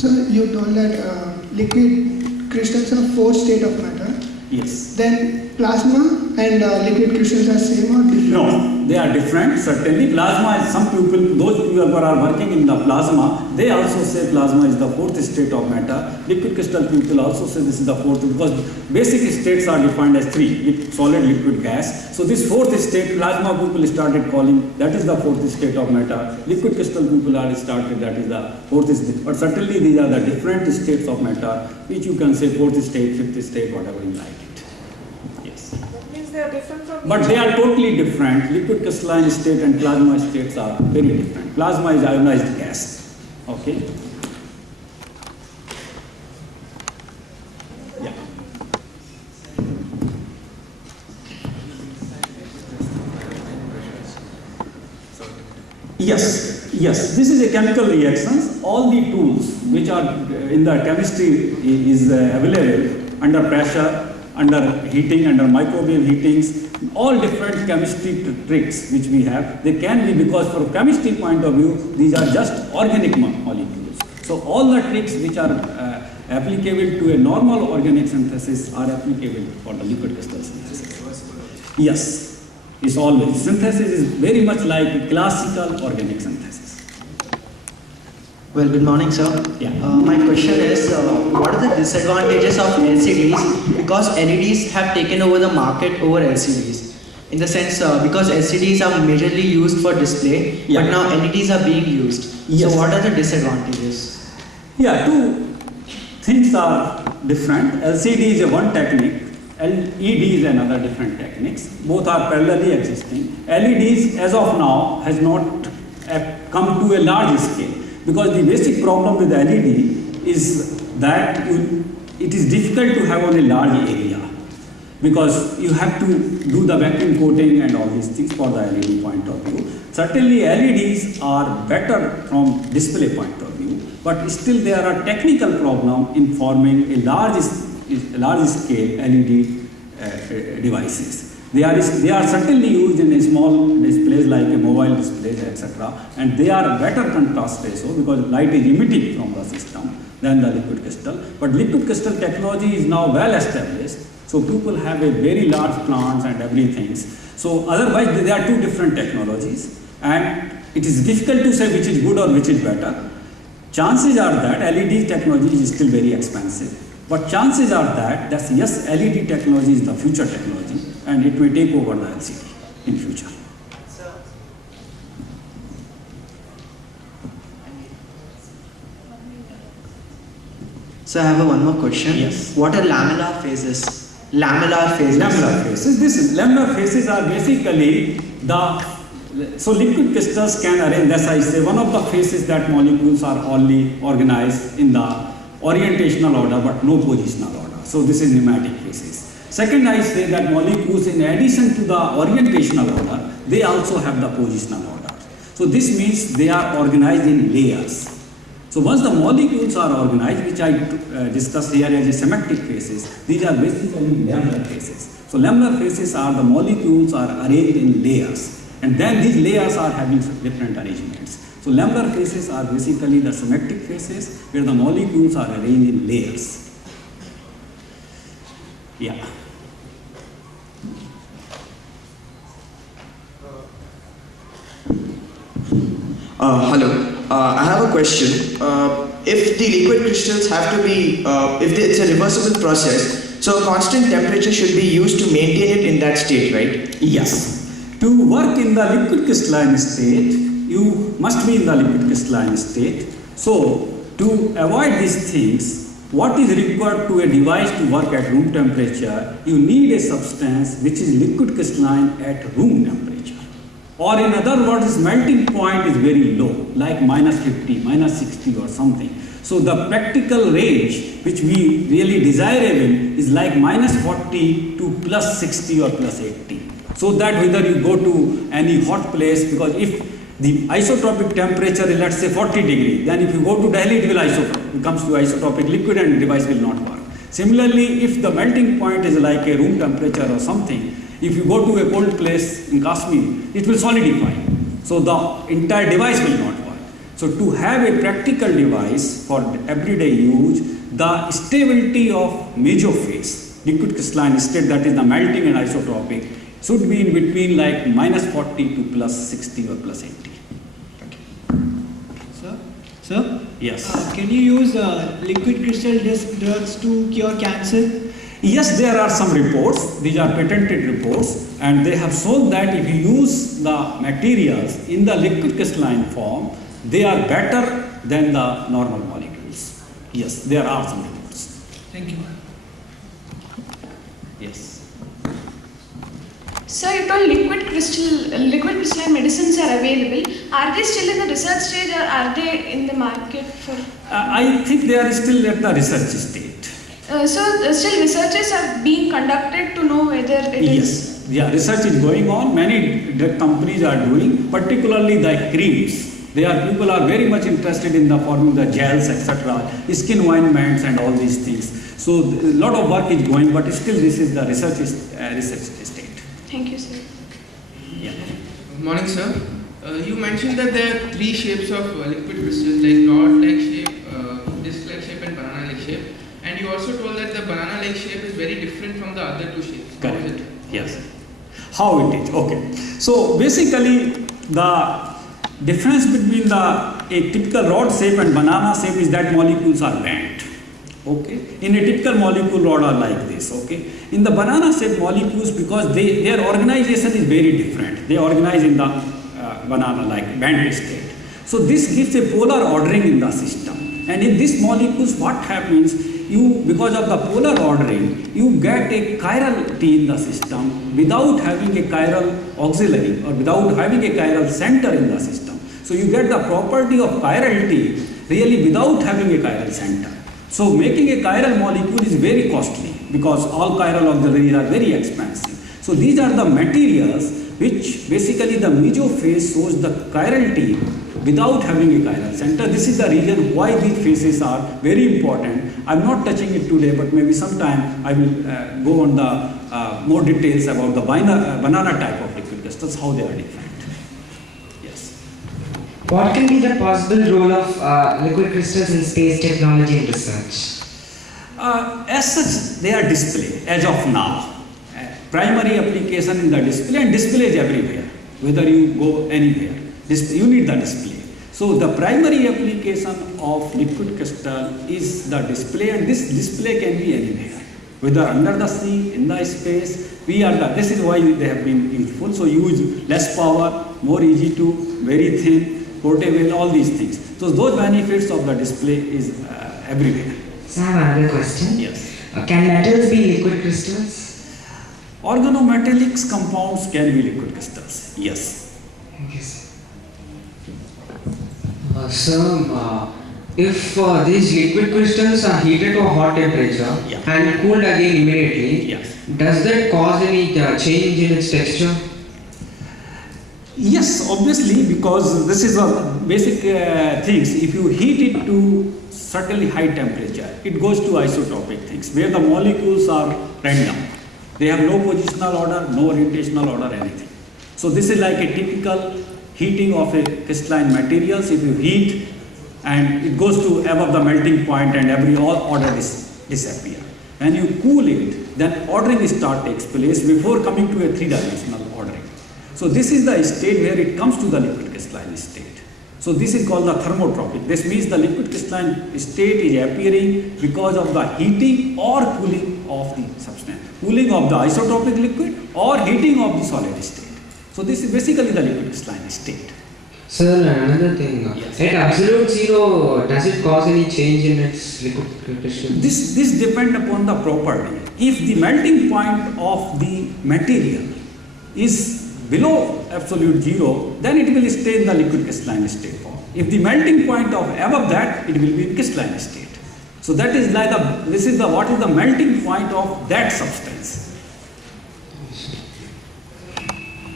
So you told that liquid crystals are fourth state of matter. Yes. Then plasma and liquid crystals are same or different? No, they are different. Certainly, plasma is some people, those people who are working in the plasma, they also say plasma is the fourth state of matter. Liquid crystal people also say this is the fourth, because basic states are defined as three: solid, liquid, gas. So this fourth state, plasma people started calling that is the fourth state of matter. Liquid crystal people are started that is the fourth state. But certainly these are the different states of matter, which you can say fourth state, fifth state, whatever you like. They are different from But they are totally different. Liquid crystalline state and plasma states are very different. Plasma is ionized gas. Okay? Yeah. Yes. This is a chemical reactions. All the tools which are in the chemistry is available under pressure, under heating, under microwave heatings, all different chemistry tricks which we have, they can be, because from chemistry point of view, these are just organic molecules. So all the tricks which are applicable to a normal organic synthesis are applicable for the liquid crystal synthesis. Yes, it's always. Synthesis is very much like classical organic synthesis. Well, good morning, sir. Yeah. My question is, what are the disadvantages of LCDs? Because LEDs have taken over the market over LCDs. In the sense, because LCDs are majorly used for display, Yeah. but now LEDs are being used. Yes. So what are the disadvantages? Yeah, two things are different. LCD is a one technique, LED is another different techniques. Both are parallelly existing. LEDs as of now has not come to a large scale, because the basic problem with LED is that it is difficult to have on a large area, because you have to do the vacuum coating and all these things for the LED point of view. Certainly LEDs are better from display point of view, but still there are technical problems in forming a large scale LED devices. They are certainly used in a small displays like a mobile displays, etc. And they are better contrast ratio, because light is emitting from the system than the liquid crystal. But liquid crystal technology is now well established, so people have a very large plants and everything. So otherwise they are two different technologies, and it is difficult to say which is good or which is better. Chances are that LED technology is still very expensive, but chances are that yes, LED technology is the future technology, and it may take over the LCD in future. So I have one more question. Yes. What are lamellar phases? Lamellar phases. Laminar phases. Laminar phases are basically so liquid crystals can arrange, as I say, one of the phases that molecules are only organized in the orientational order but no positional order. So this is nematic phases. Second, I say that molecules, in addition to the orientational order, they also have the positional order. So this means they are organized in layers. So once the molecules are organized, which I discussed here as a symmetric phases, these are basically laminar phases. So laminar phases are the molecules are arranged in layers, and then these layers are having different arrangements. So laminar phases are basically the symmetric phases where the molecules are arranged in layers. Yeah. Hello. I have a question. If the liquid crystals have to be, it's a reversible process, so a constant temperature should be used to maintain it in that state, right? Yes. To work in the liquid crystalline state, you must be in the liquid crystalline state. So, to avoid these things, what is required to a device to work at room temperature? You need a substance which is liquid crystalline at room temperature. Or in other words, melting point is very low, like -50, -60 or something. So the practical range which we really desirable is like -40 to +60 or +80. So that whether you go to any hot place, because if the isotopic temperature is, let's say, 40 degrees, then if you go to Delhi, it will it comes to isotopic liquid and the device will not work. Similarly, if the melting point is like a room temperature or something, if you go to a cold place in Kashmir, it will solidify. So the entire device will not work. So to have a practical device for everyday use, the stability of mesophase, liquid crystalline state, that is the melting and isotropic, should be in between like -40 to +60 or +80. Sir? Yes. Can you use liquid crystal disc drugs to cure cancer? Yes, there are some reports, these are patented reports, and they have shown that if you use the materials in the liquid crystalline form, they are better than the normal molecules. Yes, there are some reports. Thank you. Yes. Sir, you told liquid crystalline medicines are available. Are they still in the research stage or are they in the market for? I think they are still at the research state. Still researches are being conducted to know whether it is. Yes, yeah, research is going on. Many drug companies are doing, particularly the creams. People are very much interested in the forming the gels, etc., skin ointments and all these things. So a lot of work is going, but still this is the research state. Thank you, sir. Yeah. Morning, sir. You mentioned that there are three shapes of liquid crystals, like rod-like shape, disc-like shape, and banana-like shape. And you also told that the banana-like shape is very different from the other two shapes. How is Correct. it? Yes. How it is? Okay. So basically, the difference between a typical rod shape and banana shape is that molecules are bent. Okay. In a typical molecule, rod are like this. Okay. In the banana shape molecules, because their organization is very different. They organize in the banana like bent state. So this gives a polar ordering in the system. And in these molecules, what happens? Because of the polar ordering, you get a chirality in the system without having a chiral auxiliary or without having a chiral center in the system. So you get the property of chirality really without having a chiral center. So making a chiral molecule is very costly because all chiral auxiliaries are very expensive. So these are the materials which basically the mesophase shows the chirality without having a chiral center. This is the reason why these phases are very important. I'm not touching it today, but maybe sometime I will go on the more details about the banana type of liquid crystals, how they are different. Yes. What can be the possible role of liquid crystals in space technology and research? As such, they are display as of now. Primary application in the display, and display is everywhere, whether you go anywhere. You need the display. So the primary application of liquid crystal is the display, and this display can be anywhere, whether under the sea, in the space. This is why they have been useful. So use less power, more easy to, very thin, portable, all these things. So those benefits of the display is everywhere. So I have another question. Yes. Can metals be liquid crystals? Organometallic compounds can be liquid crystals. Yes. Thank you, sir. If these liquid crystals are heated to a hot temperature and cooled again immediately, does that cause any change in its texture? Yes, obviously, because this is a basic things. If you heat it to certainly high temperature, it goes to isotopic things where the molecules are random. They have no positional order, no orientational order, anything. So this is like a typical heating of a crystalline materials. If you heat and it goes to above the melting point and all order disappear. When you cool it, then ordering takes place before coming to a three-dimensional ordering. So this is the state where it comes to the liquid crystalline state. So this is called the thermotropic. This means the liquid crystalline state is appearing because of the heating or cooling of the substance. Cooling of the isotopic liquid or heating of the solid state. So this is basically the liquid crystalline state. Sir, another thing. Yes. At absolute zero, does it cause any change in its liquid crystal? This depends upon the property. If the melting point of the material is below absolute zero, then it will stay in the liquid crystalline state form. If the melting point of above that, it will be in crystalline state. So that is like what is the melting point of that substance.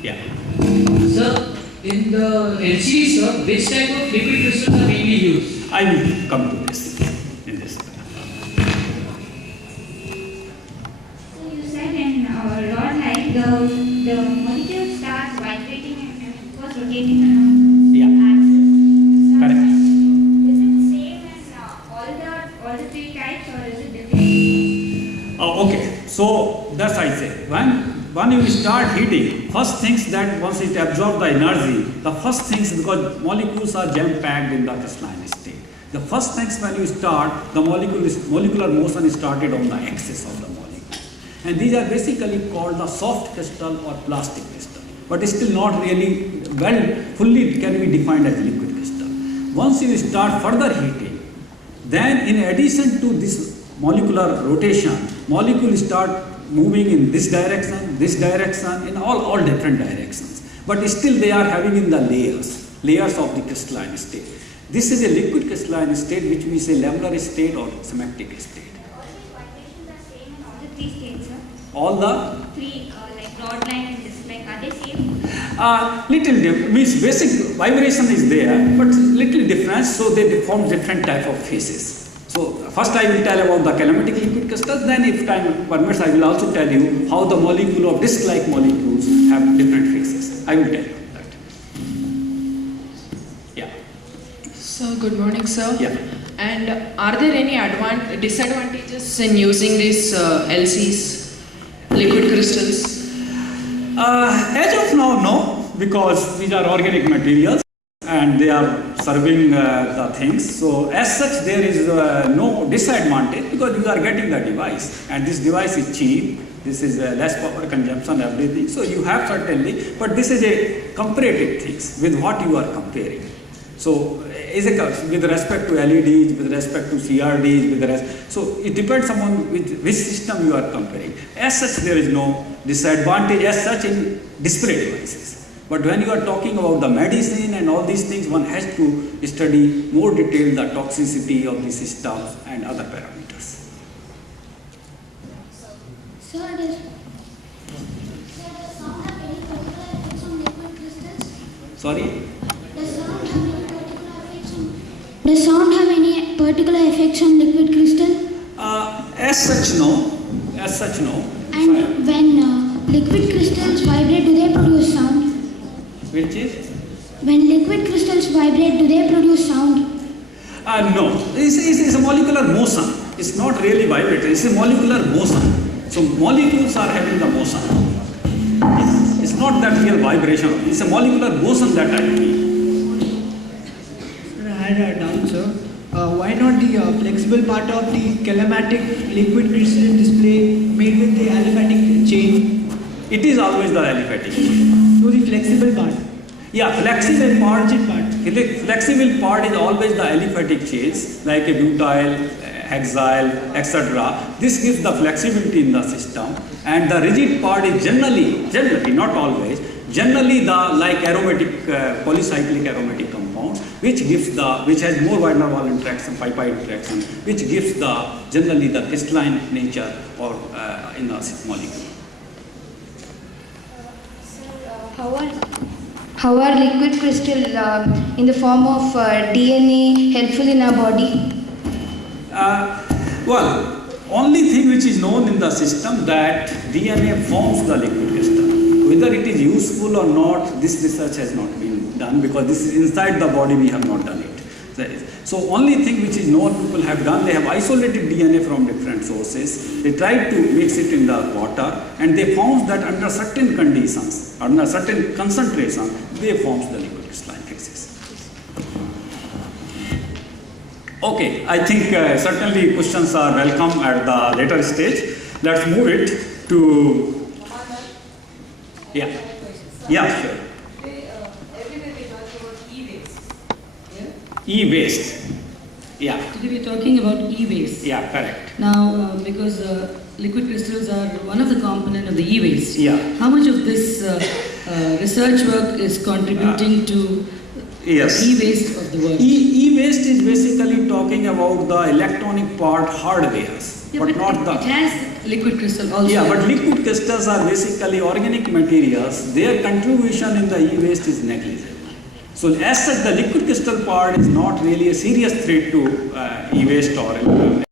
Yeah. Sir, in the LCD, sir, which type of liquid crystals are mainly used? I will come to this in this. So you said in our rod height, the molecule starts vibrating and of course rotating around the axis. Correct. So that's I say. When you start heating, first things that once it absorbs the energy, the first things, because molecules are jam-packed in the crystalline state. The first things when you start, the molecular motion is started on the axis of the molecule. And these are basically called the soft crystal or plastic crystal. But it's still not really fully can be defined as liquid crystal. Once you start further heating, then in addition to this molecular rotation, molecules start moving in this direction, in all different directions. But still they are having in the layers of the crystalline state. This is a liquid crystalline state which we say lamellar state or symmetric state. All the three states, sir? All the Three, like broad line and this, like are they same? means basic vibration is there, but little difference, so they form different type of phases. So first I will tell about the kinematic liquid crystals, then if time permits I will also tell you how the molecule of disc-like molecules have different phases. I will tell you that. Yeah. So good morning, sir. Yeah. And are there any disadvantages in using these LCs, liquid crystals? As of now, no, because these are organic materials and they are serving the things. So as such, there is no disadvantage because you are getting the device, and this device is cheap. This is less power consumption, everything. So you have certainly, but this is a comparative things with what you are comparing. So with respect to LEDs, with respect to CRDs, so it depends upon which system you are comparing. As such, there is no disadvantage as such in display devices. But when you are talking about the medicine and all these things, one has to study more detail the toxicity of the systems and other parameters. Sir, does sound have any particular effects on liquid crystals? Sorry? Does sound have any particular effects on liquid crystal? As such, no. And when liquid crystals vibrate, do they produce sound? Which is? When liquid crystals vibrate, do they produce sound? No. It's a molecular motion. It's not really vibrating. It's a molecular motion. So molecules are having the motion. It's not that real vibration. It's a molecular motion that I feel. I had a doubt, sir. Why not the flexible part of the kinematic liquid crystal display made with the aliphatic chain? It is always the aliphatic chain. So the flexible part? Yeah, flexible part. The flexible part is always the aliphatic chains, like a butyl, hexyl, etc. This gives the flexibility in the system, and the rigid part is generally, not always, generally the like aromatic, polycyclic aromatic compound, which has more van der Waals interaction, pipette interaction, which gives generally the crystalline nature or in the molecule. How are liquid crystal in the form of DNA helpful in our body? Well, only thing which is known in the system that DNA forms the liquid crystal. Whether it is useful or not, this research has not been done because this is inside the body, we have not done it. So only thing which is known people have done, they have isolated DNA from different sources. They tried to mix it in the water and they found that under certain conditions, under certain concentration, they forms the liquid crystalline phases. Okay, I think certainly questions are welcome at the later stage. Let's move it to, yeah, sure. E-waste. Yeah. Today we are talking about e-waste. Yeah, correct. Now, because liquid crystals are one of the components of the e-waste. Yeah. How much of this research work is contributing to e-waste of the world? E-waste is basically talking about the electronic part hardwares, Yeah, but not it has liquid crystal also. Yeah, but liquid crystals are basically organic materials. Their contribution in the e-waste is negligible. So as such, the liquid crystal part is not really a serious threat to e-waste or